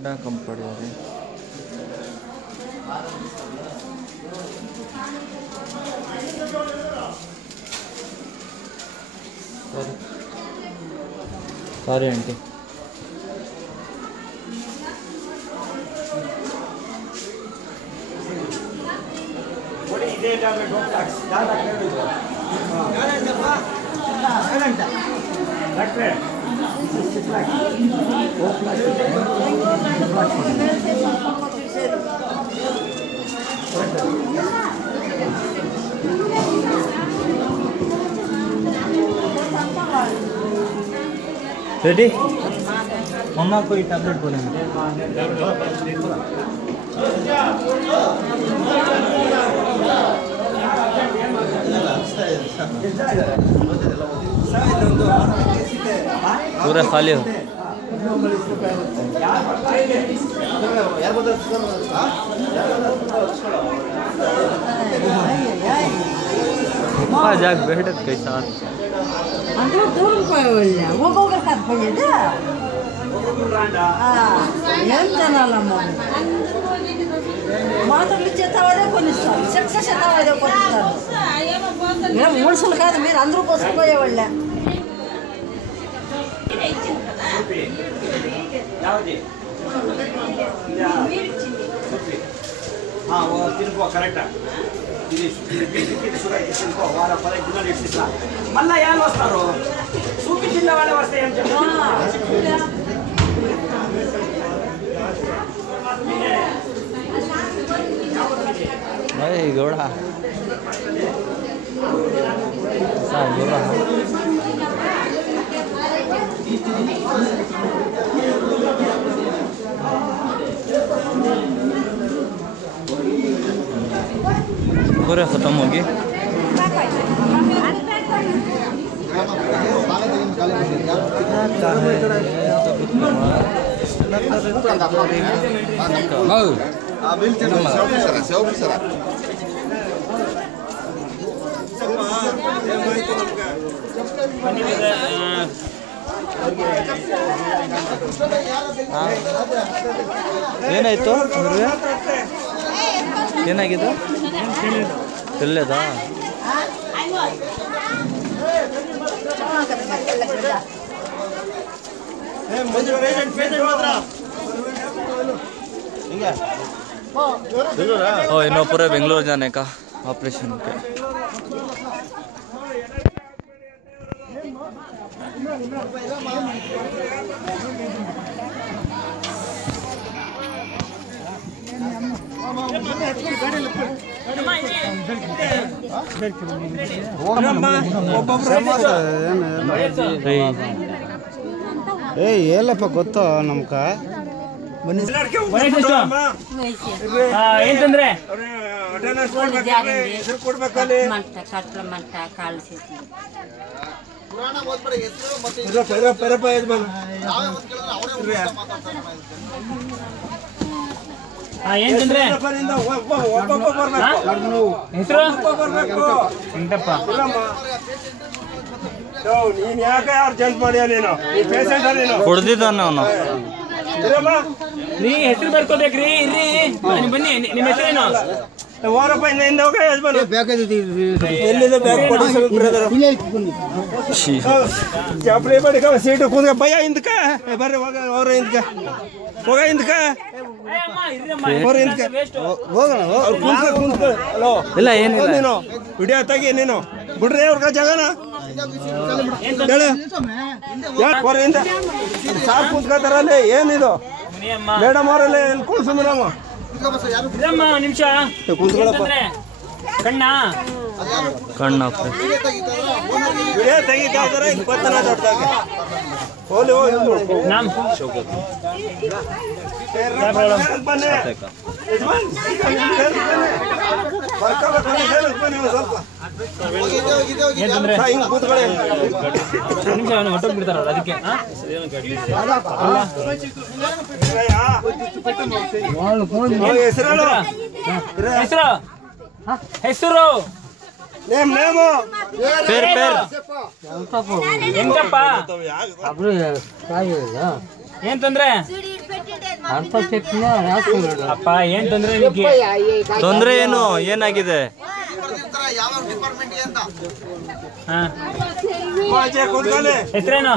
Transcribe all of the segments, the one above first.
गड्ढा कम पड़ जा रहे सारे आंटी रेडी मम्मा कोई टैबलेट बोलेंगे पूरा खाली हो जाग बैठत कैसा अंदर दूर పోయేవాళ్ళ ఒక్కొక్క కప్పయ్యేది ఏం తినాలమ్మ మాటలు ఇచ్చేస్తావాడే కొనిస్తారు సక్సెస్ చేస్తావాడే కొనిస్తారు మేము మూడుసులు కాదు మీరు అందరూ పోసుకుపోయేవాళ్ళ మళ్ళా ఏళ్ళు వస్తారు చూపించిన వాళ్ళే వస్తాయి అని చెప్పి గౌడ पूरा खत्म होगी ಏನಾಯ್ತು ಏನಾಗಿದೆ ತಿಳಿಯದಾ इन्हों पूरे बेंगलोर जाने का ऑपरेशन के ಏನಪ್ಪ ಗೊತ್ತೋ ನಮ್ಕ ఏంటంದ್ರೆ ఏంటంದ್ರೆ ಹೆಸರು ಎಂಟಪ್ಪ ನೀನ್ ಯಾಕೆ ಅರ್ಜೆಂಟ್ ಮಾಡಿಯ ನೀನು ಪೇಷಂಟ್ ನೀನು ಹೊಡೆದಿದ್ದಾನೆ ಅವನು ನೀ ಹೆಸರು ಬರ್ಕೋಬೇಕ್ರಿ ಇರ್ರಿ ಬನ್ನಿ ನಿಮ್ಮ ಹೆಸರೇನು ಓರಪ್ಪ ಹಿಂದೆ ಹೋಗ ಎಲ್ಲಿದೆ ಬ್ಯಾಗ್ ಕೊಡಿ ಬ್ರದರ್ ಚಾಪಡಿ ಬಡಿ ಸೀಟು ಕೂತ್ಕ ಭಯ ಹಿಂದಕ ಬರ್ರಿ ಹೋಗ ಅವ್ರ ಹಿಂದಕ ಹೋಗ ಹಿಂದಕ ಅವ್ರ ಹಿಂದಕ ಹೋಗೋಣ ಕುಂತ್ಕ ಹಲೋ ಇಲ್ಲ ಏನಿಲ್ಲ ನೀನು ವಿಡಿಯೋ ತೆಗಿ ನೀನು ಬಿಡ್ರಿ ಅವ್ರ ಜಾಗನ ಹೇಳಿ ಹೊರಯಿಂದ ಸಾಕು ಕುಂತ್ಕೋತಾರಲ್ಲಿ ಏನಿದು ಮೇಡಮ್ ಅವರಲ್ಲಿ ಎಲ್ಲಿ ಕೂರ್ಸು ಮೇಡಮ್ ನಿಮಿಷ ಕುಂತ್ಕೊಳ್ಳಪ್ಪ ಕಣ್ಣ ವಿಡಿಯೋ ತೆಗಿತಾ ಇದಾರೆ ಇಪ್ಪತ್ತನ ದೊಡ್ಡದಾಗ ಹೋಲಿ ಹೋಗಿ ಬನ್ನಿ ಹಿಂಗ್ ಕೂತ್ಕೊಳ್ಳಿ ನಿಮಿಷ ಹೊಟ್ಟೋಗಿ ಬಿಡ್ತಾರ ಅದಕ್ಕೆ ಹೆಸರು ಹೆಸರು ಹೆಸರು ನೇಮ್ ನೇಮು పేరు ಎಂಟಪ್ಪ ಏನ್ ತೊಂದ್ರೆ ಅಪ್ಪ ಏನ್ ತೊಂದ್ರೆ ನಿಮಗೆ? ತೊಂದರೆ ಏನು? ಏನಾಗಿದೆ? ಹೆಸರೇನು?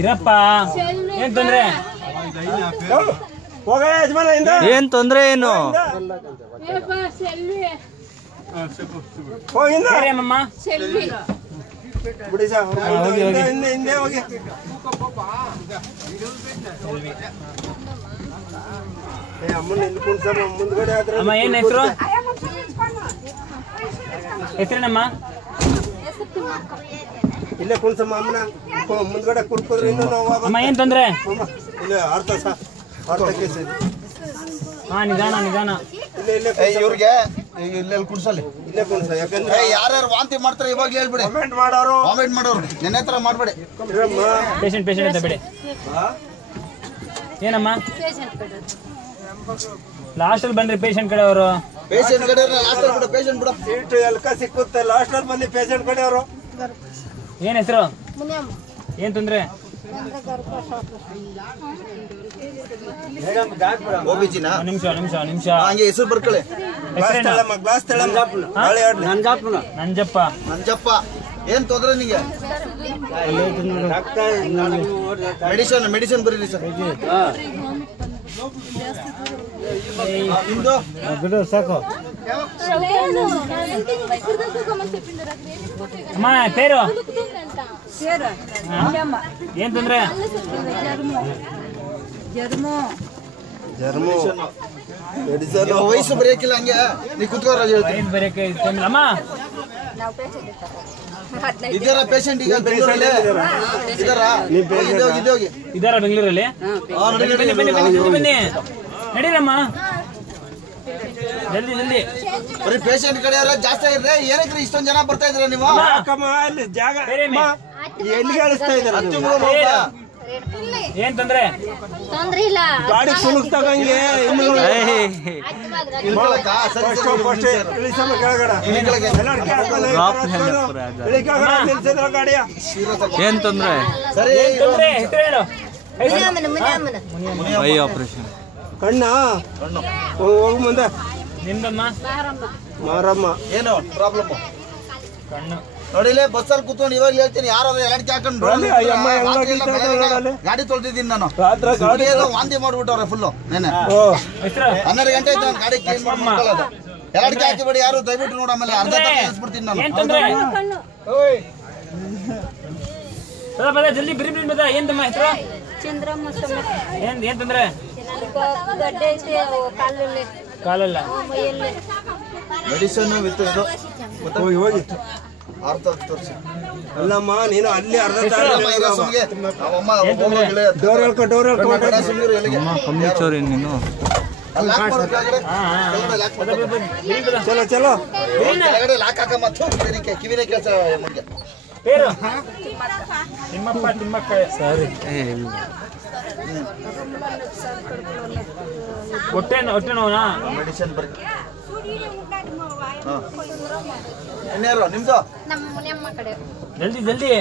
ಇರಪ್ಪ ಏನ್ ತೊಂದ್ರೆ? ಏನ್ ತೊಂದರೆ ಏನು? ಅಮ್ಮಮ್ಮ ಅಮ್ಮ ಏನ್ ಹೆಸರು? ಹೆಸರೇನಮ್ಮ? ಇಲ್ಲೇ ಕುಣ್ಸಮ್ಮ ಅಮ್ಮನ ಮುಂದ್ಗಡೆ ಕುಡ್ಕೋದ್ರಿ ಅಮ್ಮ ಏನ್ ತೊಂದ್ರೆ? ಇಲ್ಲ ಅರ್ಥ ಕೇಸ್ ಹಾ ನಿಧಾನ ನಿಧಾನ. ಇವ್ರಿಗೆ ಇಲ್ಲೆಲ್ಲಿ ಕುಡ್ಸಲ್ಲಿ ಇಲ್ಲೇ ಕುಣ್ಸ. ಯಾಕಂದ್ರೆ ಯಾರ್ಯಾರು ವಾಂತಿ ಮಾಡ್ತಾರೆ ಇವಾಗ ಹೇಳ್ಬಿಡಿ. ಕಮೆಂಟ್ ಮಾಡೋರು ಕಾಮೆಂಟ್ ಮಾಡೋರು ನೆನ್ನೆ ಹತ್ರ ಮಾಡ್ಬೇಡಿ. ಪೇಷಂಟ್ ಅಂತ ಬಿಡಿ. ಏನಮ್ಮ ಲಾಸ್ಟ್ ಅಲ್ಲಿ ಬಂದ್ರಿ ಪೇಷಂಟ್ ಕಡೆ ಅವರು? ಪೇಷಂಟ್ ಕಡೆ ಲಾಸ್ಟ್ ಬಿಡು, ಪೇಷಂಟ್ ಬಿಡು. ಸೀಟ್ ಎಲ್ಕ ಸಿಕ್ಕುತ್ತೆ ಲಾಸ್ಟ್ ಅಲ್ಲಿ ಬಂದು ಪೇಷಂಟ್ ಕಡೆ ಅವರು. ಏನ್ ಹೆಸರು? ಏನ್ ತೊಂದ್ರೆ? ಓಬಿಜಿನ ನಿಮಿಷ ಹಂಗೆ ಹೆಸರು ಬರ್ಕೊಳ್ಳಿ. ನಂಜಪ್ಪ. ನಂಜಪ್ಪ ಏನ್ ತೊಂದ್ರೆ ನಿಂಗೆ? ಮೆಡಿಸಿನ್ ಬರೀರಿ ಸರ್. ನಿಮ್ದು ಸಾಕು. ಅಮ್ಮ పేరు ಏನ್ ತೊಂದ್ರೆ? ವಯಸ್ಸು ಬರೆಯಕ್ಕಿಲ್ಲ ಹಂಗೆ ನೀ ಕುತ್ಕೋರ ಏನ್ ಬರೆಯಕ್ಕೆ ಅಮ್ಮ ಇದಾರ ಪೇಷಂಟ್ ಈಗ ಬೆಂಗಳೂರಲ್ಲಿ ಇದಾರ ಬೆಂಗಳೂರಲ್ಲಿ? ಬನ್ನಿ ನಡೀರಮ್ಮ ಜಲ್ದಿ ಜಲ್ದಿ. ಬರೀ ಪೇಷಂಟ್ ಕಡೆ ಜಾಸ್ತಿ ಇದ್ರೆ ಏನಕ್ಕೆ ಇಷ್ಟೊಂದು ಜನ ಬರ್ತಾ ಇದ್ರ ನೀವು? ಜಾಗ ಎಲ್ಲಿ ಹೇಳಿಸ್ತಾ ಇದಾರೆ? ಏನ್ ತೊಂದ್ರೆ? ತೊಂದ್ರೆ ಇಲ್ಲ. ಗಾಡಿ ಸುಲುಕ್ ತಗಂಗೆ ಏನ್ ತೊಂದ್ರೆ? I operation. ಕಣ್ಣ ಹೋಗು ಮುಂದೆ. ನಿಮ್ದಮ್ಮ? ಮಾರಮ್ಮ. ಏನು ಪ್ರಾಬ್ಲಮ್? ಕಣ್ಣು ನೋಡಿಲ್ಲ ಬಸ್ಸಲ್ಲಿ ಕೂತ್ಕೊಂಡು ಇವಾಗ ಹೇಳ್ತೀನಿ ಯಾರಾದ್ರೂ ಎಲ್ಲಾಡ್ಕೆ ಹಾಕೊಂಡು ಗಾಡಿ ತೊಳ್ದಿದ್ದೀನಿ ನಾನು. ಗಾಡಿ ವಾಂತಿ ಮಾಡ್ಬಿಟ್ಟವ್ರೆ ಫುಲ್ಲು ನೆನೆ 12 ಗಂಟೆ ಆಯ್ತು ನಾನು ಗಾಡಿ ಕ್ಲೀನ್ ಮಾಡ್ಕೊಳ್ಳೋದು. ಎಲ್ಲಾಡ್ಕೆ ಹಾಕಿಬಿಡಿ ಯಾರು ದಯವಿಟ್ಟು ನೋಡ. ಆಮೇಲೆ ಅರ್ಧ ನಿಲ್ಸ್ಬಿಡ್ತೀನಿ ನಾನು. ಜಲ್ದಿ ಬಿರಿ ಬಿರಿ ಬದ. ಏನ್ ತಮ್ಮ ಹೆಸರು? ಚಂದ್ರಮ್ಮ. ಏನ್ ತೊಂದ್ರೆ? ಗಡ್ಡೆ ಐತೆ ಕಾಲಲ್ಲಿ, ಕಾಲಲ್ಲ. ಮೈಯಲ್ಲಿ. ಮೆಡಿಸಿನ್ ವಿತ್ ಇದು ಹೋಗಿ ಹೋಗಿ ಅರ್ಧ ತೋರಿಸಿ. ಅಲ್ಲಮ್ಮ ನೀನು ಅಲ್ಲಿ ಅರ್ಧ ಕಮ್ಮಿ ನೀನು. ಚಲೋ ಚಲೋ ಲಾಕ್ ಹಾಕ ಮತ್ತು ಕಿವಿನೇ ಕೆಲಸ ಮುಂದೆ. పేరు ತಿಮ್ಮಕ್ಕ. ಸರಿ. ಹೊಟ್ಟೆ ನೋವಾ? ಮೆಡಿಸಿನ್ ಬರೀ. ಇನ್ಯಾರು ನಿಮ್ದು? ನಮ್ಮ ಮುನಿಯಮ್ಮ ಕಡೆ. ಜಲ್ದಿ ಜಲ್ದಿ.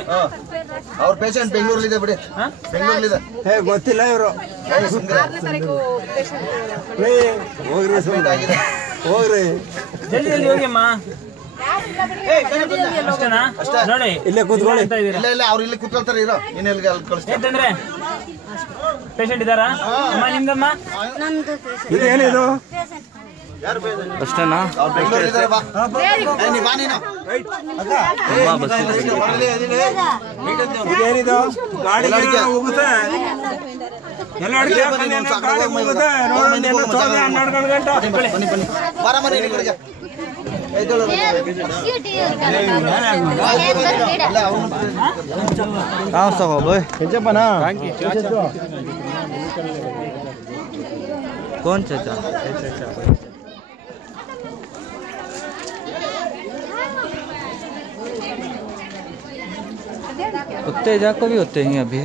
ಅವ್ರ ಪೇಷಂಟ್ ಬೆಂಗಳೂರಲ್ಲಿದೆ ಬಿಡಿ. ಬೆಂಗಳೂರಲ್ಲಿದೆ. ಗೊತ್ತಿಲ್ಲ ಇವರು. ಹೋಗ್ರಿ ಜಲ್ದಿ ಜಲ್ದಿ ಹೋಗಿ ಅಮ್ಮ. ಅಷ್ಟೇನಾ? ನೋಡಿ ಇಲ್ಲೇ ಕೂತ್ಕೊಳ್ಳಿ. ಇಲ್ಲ ಇಲ್ಲ ಅವ್ರು ಇಲ್ಲಿ ಕೂತ್ಕೊಳ್ತಾರೆ. ಇರೋ ಇನ್ನೆಲ್ಲಿ ಅಲ್ಲಿ ಕಳಿಸ್ತೀನಿ. ಏನ್ತಂದ್ರೆ ಪೇಷಂಟ್ ಇದ್ದಾರಾ? ಅಮ್ಮ ನಿಮ್ದಮ್ಮ? ಇದೇನಿದು? ಅಷ್ಟೇನಾ? ಅವ್ರು ಬೆಂಗಳೂರಲ್ಲಿದ್ದಾರೆ. ಬಾ ನೀ ಬಾ ನೀನು. ಇದೇನಿದು? ಗಾಡಿ ಹೋಗುತ್ತೆ ಎಲ್ಲ ಬನ್ನಿ ಬನ್ನಿ ಬಾರ ಮನೆ ನಿಗಳಿಗೆ. हाँ सब हो भाई कौन चाचा? उत्तेजा को भी होते हैं अभी.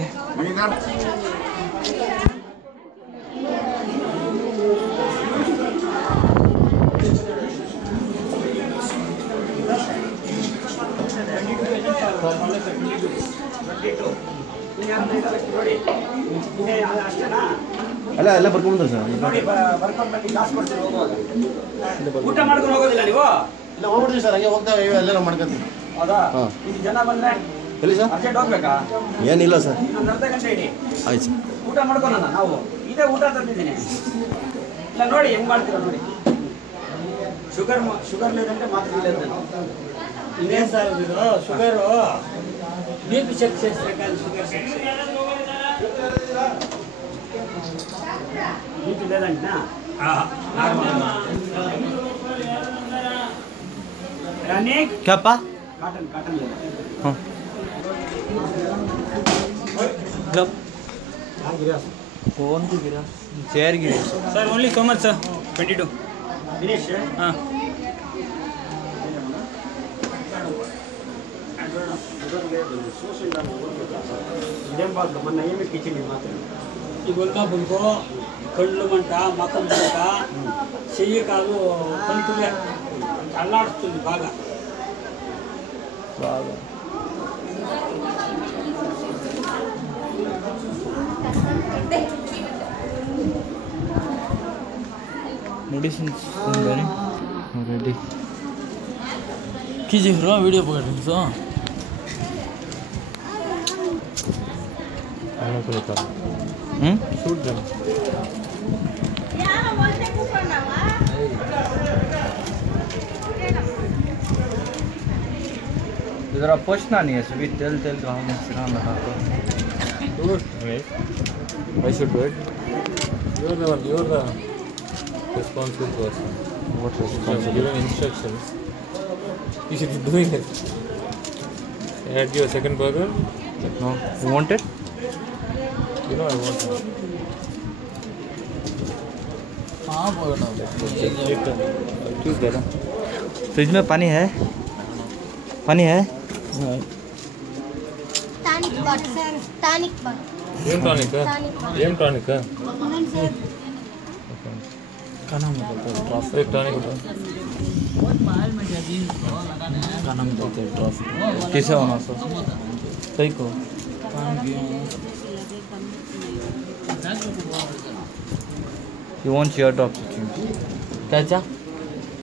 ನೋಡಿ ಅಷ್ಟೇನಾ ಅಲ್ಲ ಎಲ್ಲ ಬರ್ಕೊಂಡ್ರೆ ಸರ್ ನೋಡಿ ಬರ್ಕೊಂಡು ಬನ್ನಿ ಕಾಸು ಕೊಡ್ತೀವಿ ಹೋಗುವಾಗ ಊಟ ಮಾಡ್ಕೊಂಡು ಹೋಗೋದಿಲ್ಲ ನೀವು ಇಲ್ಲ ಹೋಗ್ಬಿಡ್ತೀವಿ ಸರ್ ಹಂಗೆ ಹೋಗ್ತಾ ಎಲ್ಲೆಲ್ಲ ಮಾಡ್ಕೊಂತೀವಿ ಹೌದಾ ಇದು ಜನ ಬಂದ್ರೆ ಎಲ್ಲಿ ಸರ್ ಅರ್ಜೆಂಟ್ ಹೋಗ್ಬೇಕಾ ಏನಿಲ್ಲ ಸರ್ ಇನ್ನೊಂದು ಅರ್ಧ ಗಂಟೆ ಇಡಿ ಆಯ್ತು ಸರ್ ಊಟ ಮಾಡ್ಕೊಳ್ಳೋಣ ನಾವು ಇದೇ ಊಟ ತಂದಿದ್ದೀನಿ ಇಲ್ಲ ನೋಡಿ ಹೆಂಗ್ ಮಾಡ್ತೀರ ನೋಡಿ ಶುಗರ್ లేదంటే ಮಾತ್ರ ಇಲ್ಲ ಇನ್ನೇನು ಸರ್ ಇದು ಶುಗರು ಬಿ ಪಿ ಚೆಕ್ చేస్తే ಶುಗರ್ ಚೆಕ್ ಬಿ ಪಿ లేదంటనా ರನಿಕ್ ಕ್ಯಾಪಾ ಕಾಟನ್ లేదు ಹಾಂ ಗಪ್ ಫೋನ್ ಗಿರಾ ಚೇರ್ ಗಿರಿ sir only so much sir 22 Dinesh ಹಾಂ ఇదేం బాగా మొన్న ఏమి ఇచ్చింది మాత్రం ఈ గొల్లా పులుకో కళ్ళు మంట మకం మంట చెయ్యి కాదు పలుకులే అల్లాడుతుంది బాగా బాగా मेडिसिन्स पनि रेडी के चाहिँ र भिडियो पकाइदिन्छ जरा पूछना नहीं है सभी तेल कहाँ में सिरा लगा को I should do it. You're the responsible person. What You're responsibility? giving instructions. You should be doing it. I had you a second burger. No, you want it? You know I want it. हाँ बोलो क्यों दे रहा fridge में पानी है पानी है tonic bottle tonic bottle Game tonic. Game tonic. Wait, tonic. कैसे होना सर सही को You want your dog to change? क्या